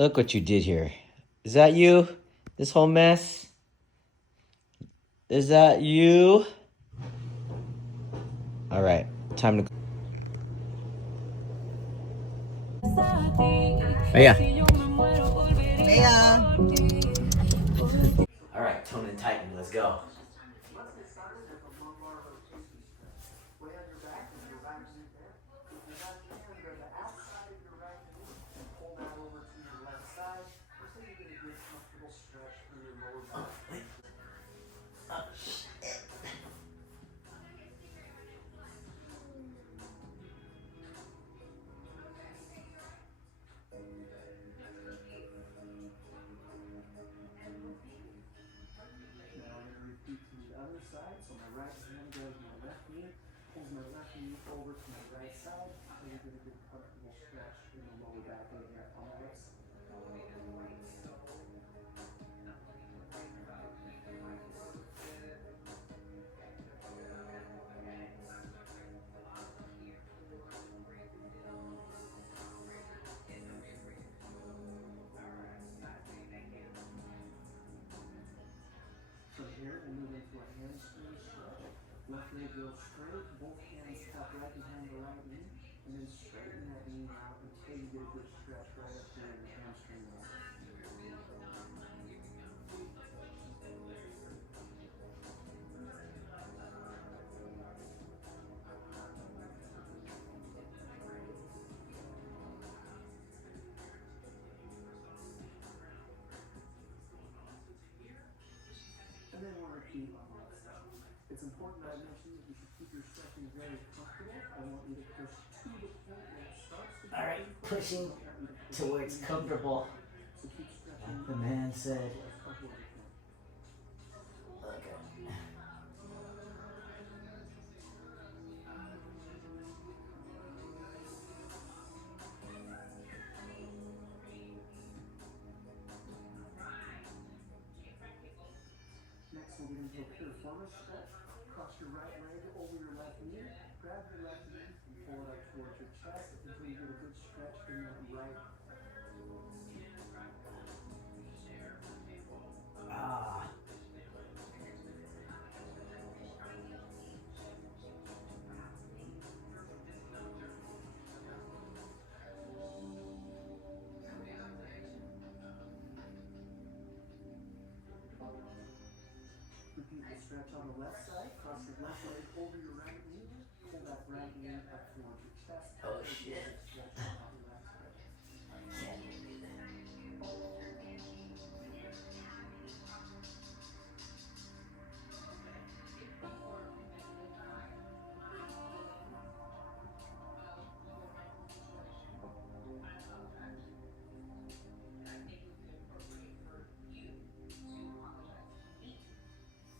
Look what you did here. Is that you? This whole mess? Is that you? All right, time to. Yeah. All right, tone and tighten. Let's go. Let's get started with the lumbar rotation stretch. Lay on your back with your right knee bent. With your left hand to the outside of your right knee and pull that over to your left side until you get a good comfortable stretch through your lower back. Oh, shit. Now I'm going to repeat to the other side. So my right hand goes to my left knee, pulls my left knee over to my right side, and you get a good comfortable stretch in the lower back area on the left side. From here, we'll move into a hamstring stretch. Left leg goes straight, both hands tucked right behind the right knee, and then straighten that knee out until you get a good stretch right up here in the hamstring line. And then we'll repeat on the left side. It's important that I mention that you should keep your stretching very comfortable. I want you to push to the point where it starts to. All right, pushing to where it's comfortable. So keep stretching. Like the man said. As comfortable as you can. Okay. Next, we'll get into a Piroforms stretch. Cross your right leg over your left knee. Grab your left knee and pull it up towards your chest until you get a good stretch in that right. Ah. Repeat the stretch on the left side. Cross your left leg over your right knee. Pull that right knee up towards your chest. Oh, shit. Stretch on the left side. Can't do that.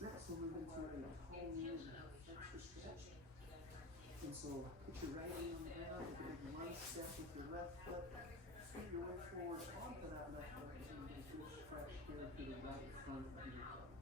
Next, we'll move into a tall knee and flexor stretch. And so, put your right knee on the ground, take a big lunge step with your left foot, scoot your way forward onto that left foot, and you get a good stretch here to the right front of your foot.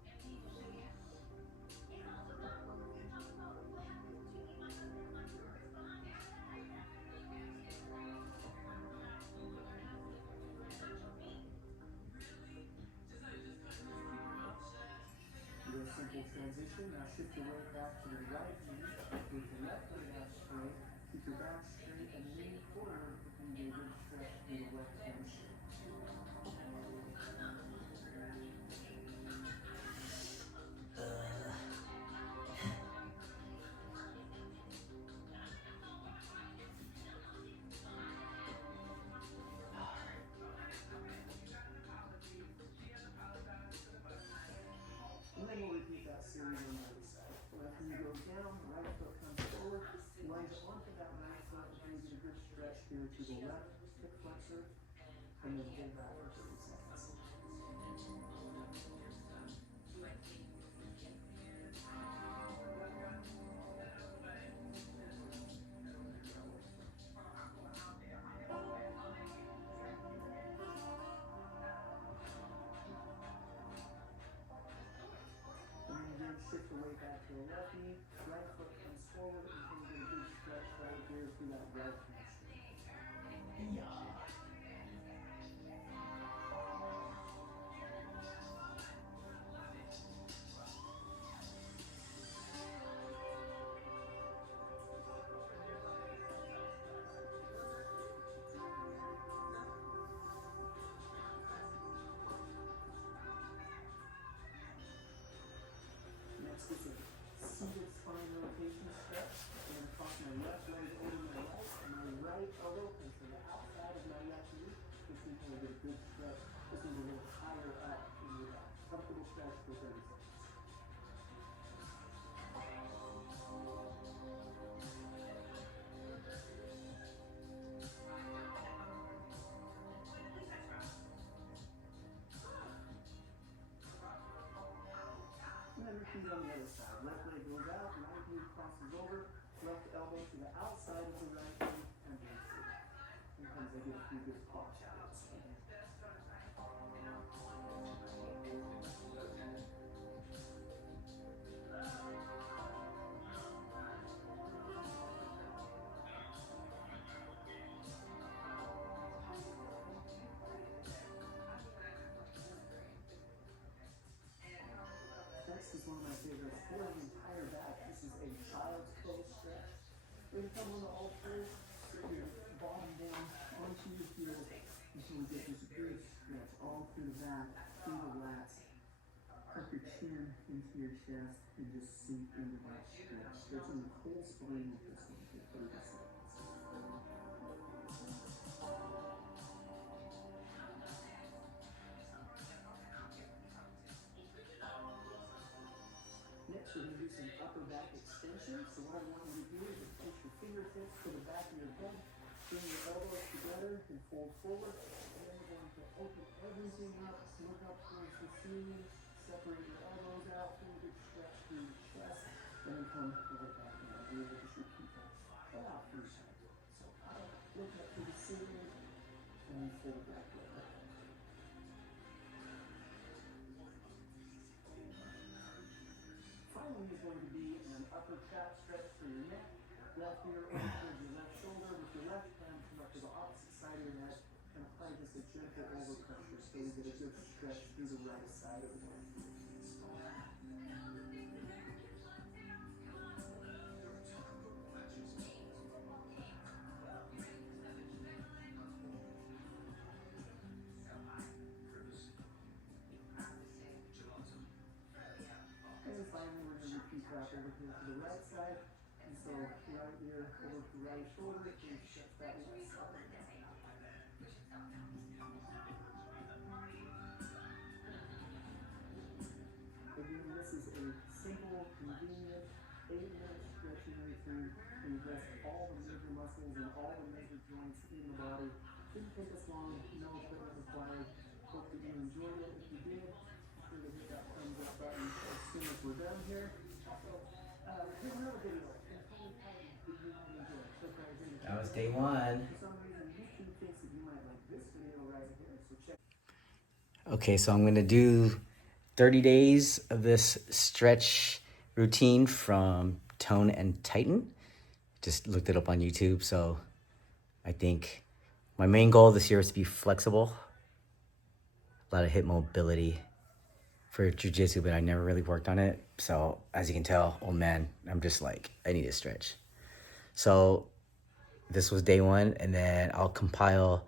Simple transition. Now shift your weight back to the right knee with the left leg out straight. Keep your back straight and lean forward until you get a good stretch through the left hamstring. And then we'll repeat that series on the other side. Left knee goes down, right foot comes forward, lunge onto that right foot until you get a good stretch here to the left hip flexor, and then hold that for 30 seconds. Shift the weight back to the left knee, right foot comes forward until you get a good stretch right here through that right hamstring. Yeah. is a seated spine rotation stretch. I'm going to cross my left leg over my right elbow comes to the outside of my left knee. This means I get a good stretch. This is a little higher up in your back. Comfortable stretch for 30 seconds. And then repeat on the other side. Left leg goes out, right knee crosses over, left elbow to the outside of the right knee, and then sometimes I get a few good pause periods. Next is one of my favorites for the entire back. This is a child's pose stretch. We're going to come onto all fours, straighten your bottom down onto your heels until we get this good stretch all through the back, through the lats. Tuck your chin into your chest and just sink into that stretch. Stretching the whole spine with this one for 30 seconds. Next, we're going to do some upper back extension. So what I want you to do is push your fingertips to the back of your head, bring your elbows together and fold forward. And then we're going to open everything up, look up towards the ceiling, separate your elbows out, feel a good stretch through your chest, and then come right back down. Be able to just repeat that about 3 times. So up, look up to the ceiling, and then fold back right down. Finally is going to be an upper trap stretch for your neck. Left ear over towards your left shoulder. With your left hand, come up to the opposite side of your neck and apply just a gentle overpressure so you get a good stretch through the right side of the neck. And finally, we're going to repeat that over here to the right side. And so, right ear over to right shoulder, please stretch that left side. Again, this is a simple, convenient, 8-minute stretching routine. We address all the major muscles and all the major joints in the body. Didn't take us long, no equipment required. Hope that you enjoyed it. If you did, be sure to hit that thumbs up button as soon as we're done here. Also, here's another video. And tell me how you might enjoy it. So far, That was day one. for some reason, YouTube thinks that you might like this video right here. So check. Okay, so I'm gonna do 30 days of this stretch routine from Tone and Tighten. Just looked it up on YouTube. So I think my main goal this year is to be flexible. A lot of hip mobility for jiu-jitsu, but I never really worked on it. So as you can tell, old man, I'm just like, I need to stretch. So this was day one, and then I'll compile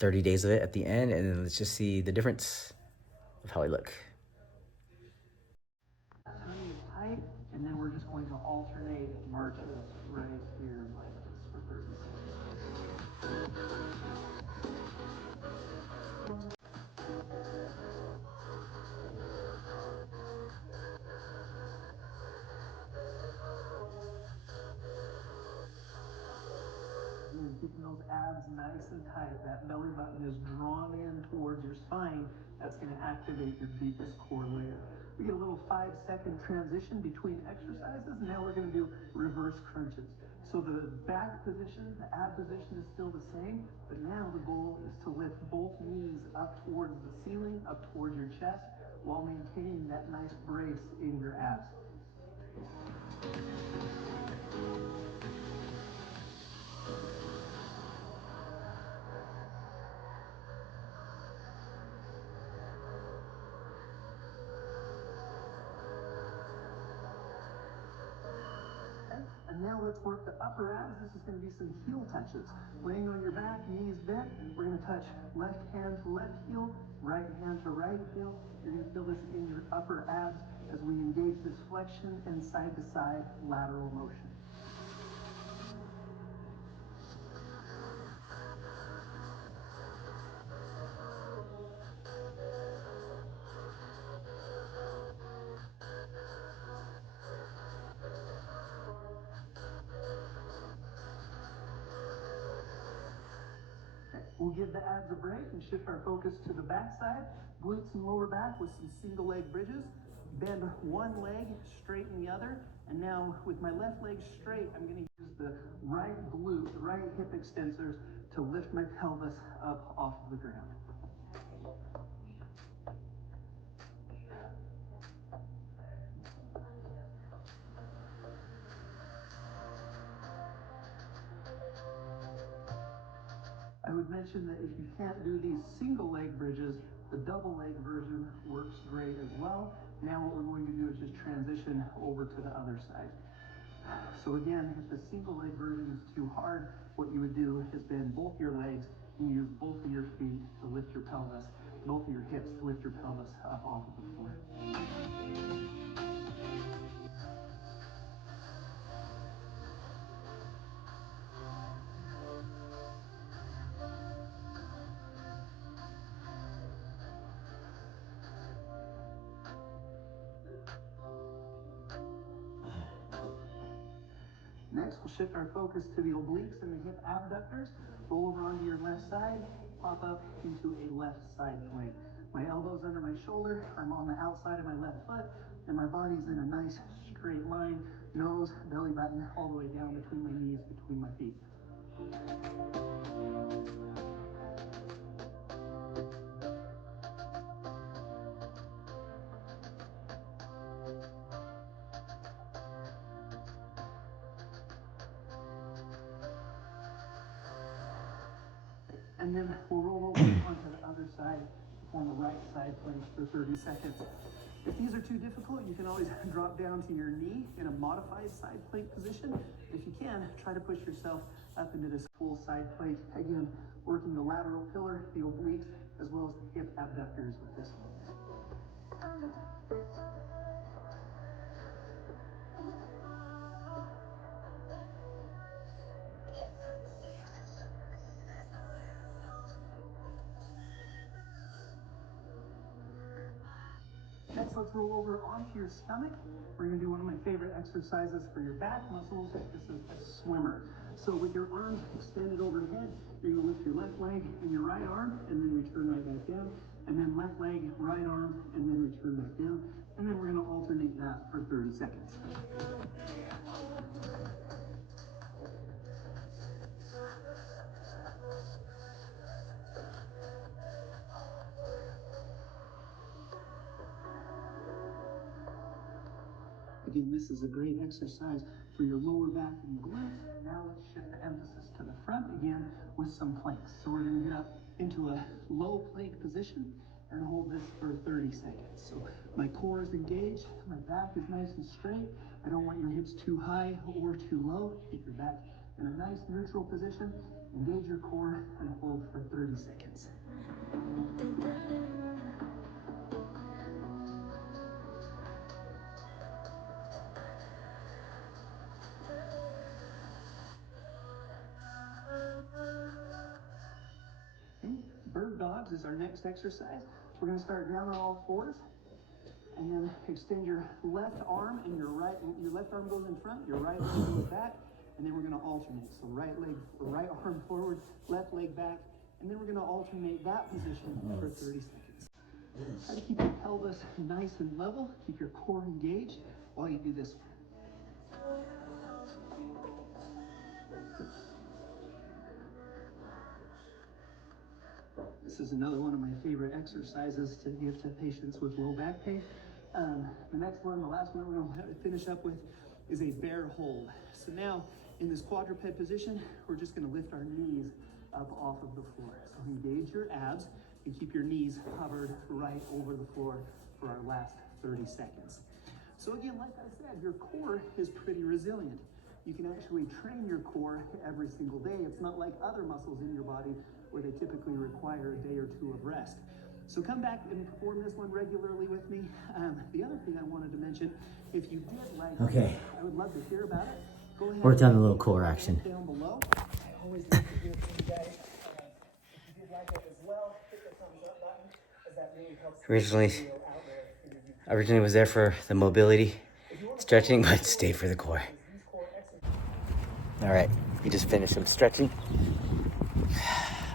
30 days of it at the end, and then let's just see the difference of how I look. Height, and then we're just going to alternate marches right here like this for 30 seconds. You're keeping those abs nice and tight. That belly button is drawn in towards your spine. That's going to activate your deepest core layer. We get a little 5-second transition between exercises. Now we're going to do reverse crunches. So the back position, the ab position is still the same, but now the goal is to lift both knees up towards the ceiling, up towards your chest, while maintaining that nice brace in your abs. And And now let's work the upper abs. This is going to be some heel touches. Laying on your back, knees bent. We're going to touch left hand to left heel, right hand to right heel. You're going to feel this in your upper abs as we engage this flexion and side to side lateral motion. We'll give the abs a break and shift our focus to the back side, glutes and lower back with some single leg bridges. Bend one leg, straighten the other. And now with my left leg straight, I'm going to use the right glute, the right hip extensors to lift my pelvis up off of the ground. I would mention that if you can't do these single leg bridges, the double leg version works great as well. Now what we're going to do is just transition over to the other side. So again, if the single leg version is too hard, what you would do is bend both your legs and use both of your feet to lift your pelvis, both of your hips to lift your pelvis up off of the floor. Next, we'll shift our focus to the obliques and the hip abductors. Roll over onto your left side, pop up into a left side plank. My elbows under my shoulder, I'm on the outside of my left foot, and my body's in a nice straight line, nose, belly button, all the way down between my knees, between my feet. And then we'll roll over onto the other side, form a right side plank for 30 seconds. If these are too difficult, you can always drop down to your knee in a modified side plank position. If you can, try to push yourself up into this full side plank. Again, working the lateral pillar, the obliques, as well as the hip abductors with this one. Next, let's roll over onto your stomach. We're going to do one of my favorite exercises for your back muscles. This is a swimmer. So with your arms extended overhead, you're going to lift your left leg and your right arm, and then return right back down. And then left leg, right arm, and then return back down. And then we're going to alternate that for 30 seconds. Again, this is a great exercise for your lower back and glutes. Now let's shift the emphasis to the front again with some planks. So we're going to get up into a low plank position and hold this for 30 seconds. So my core is engaged, my back is nice and straight. I don't want your hips too high or too low. Keep your back in a nice neutral position. Engage your core and hold for 30 seconds. Bird dogs is our next exercise. We're going to start down on all fours and then extend your left arm and your left arm goes in front, your right leg goes back, and then we're going to alternate. So right arm forward, left leg back, and then we're going to alternate that position for 30 seconds. Try to keep your pelvis nice and level, keep your core engaged while you do this one. This is another one of my favorite exercises to give to patients with low back pain. The next one, the last one we're going to finish up with is a bear hold. So now in this quadruped position, we're just going to lift our knees up off of the floor. So engage your abs and keep your knees covered right over the floor for our last 30 seconds. So again, like I said, your core is pretty resilient. you can actually train your core every single day. It's not like other muscles in your body where they typically require a day or two of rest. So come back and perform this one regularly with me. The other thing I wanted to mention, if you did like Okay. it, I would love to hear about it. Go ahead. Worked on a little core action. Down below. I always love to hear from you guys. If you did like it as well, hit the thumbs up button, as that really helps. Originally was there for the mobility, stretching, but stayed for the core. All right, we just finished some stretching.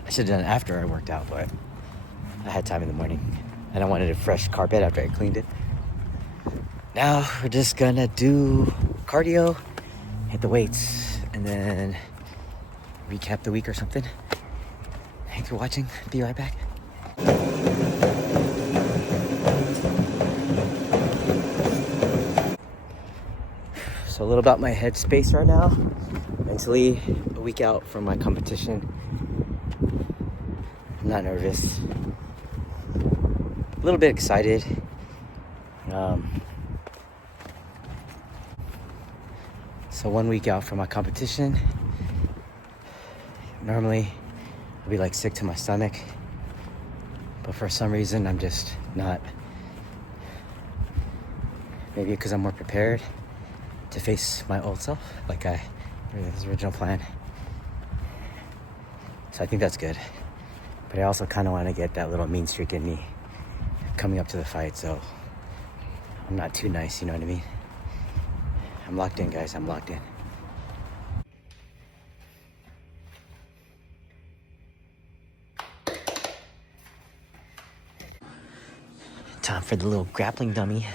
I should have done it after I worked out, but I had time in the morning and I wanted a fresh carpet after I cleaned it. Now we're just gonna do cardio, hit the weights, and then recap the week or something. Thanks for watching. Be right back. So a little about my headspace right now. Mentally, a week out from my competition. I'm not nervous. A little bit excited. So 1 week out from my competition. Normally, I'd be like sick to my stomach. But for some reason, I'm just not. Maybe because I'm more prepared to face my old self, like this original plan. So I think that's good. But I also kind of want to get that little mean streak in me coming up to the fight, so I'm not too nice, you know what I mean? I'm locked in, guys, I'm locked in. Time for the little grappling dummy.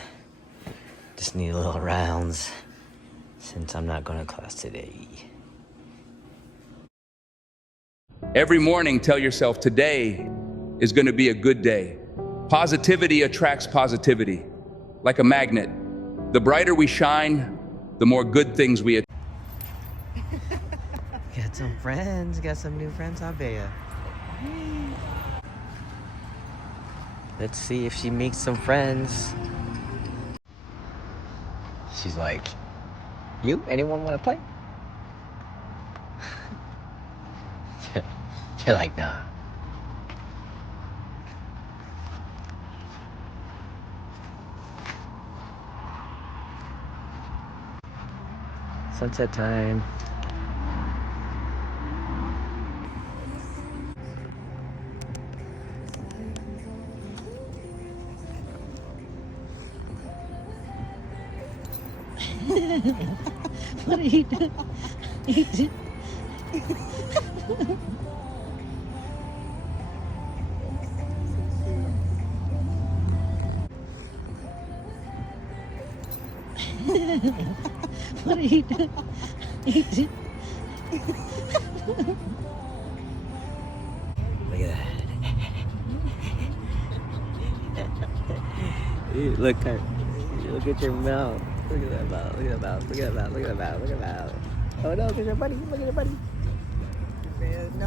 Just need a little rounds since I'm not going to class today. Every morning, tell yourself today is going to be a good day. Positivity attracts positivity, like a magnet. The brighter we shine, the more good things we attract. Got some friends, got some new friends, I bet ya. Let's see if she makes some friends. She's like, you? Anyone want to play? You're like, nah. Sunset time. What are you doing? What are you doing? Look at that. Dude, look at your mouth. Look at that mouth. Look at that mouth. Look at that mouth. Look at that mouth. Look at that mouth. Oh no, there's your buddy. Look at your buddy. No.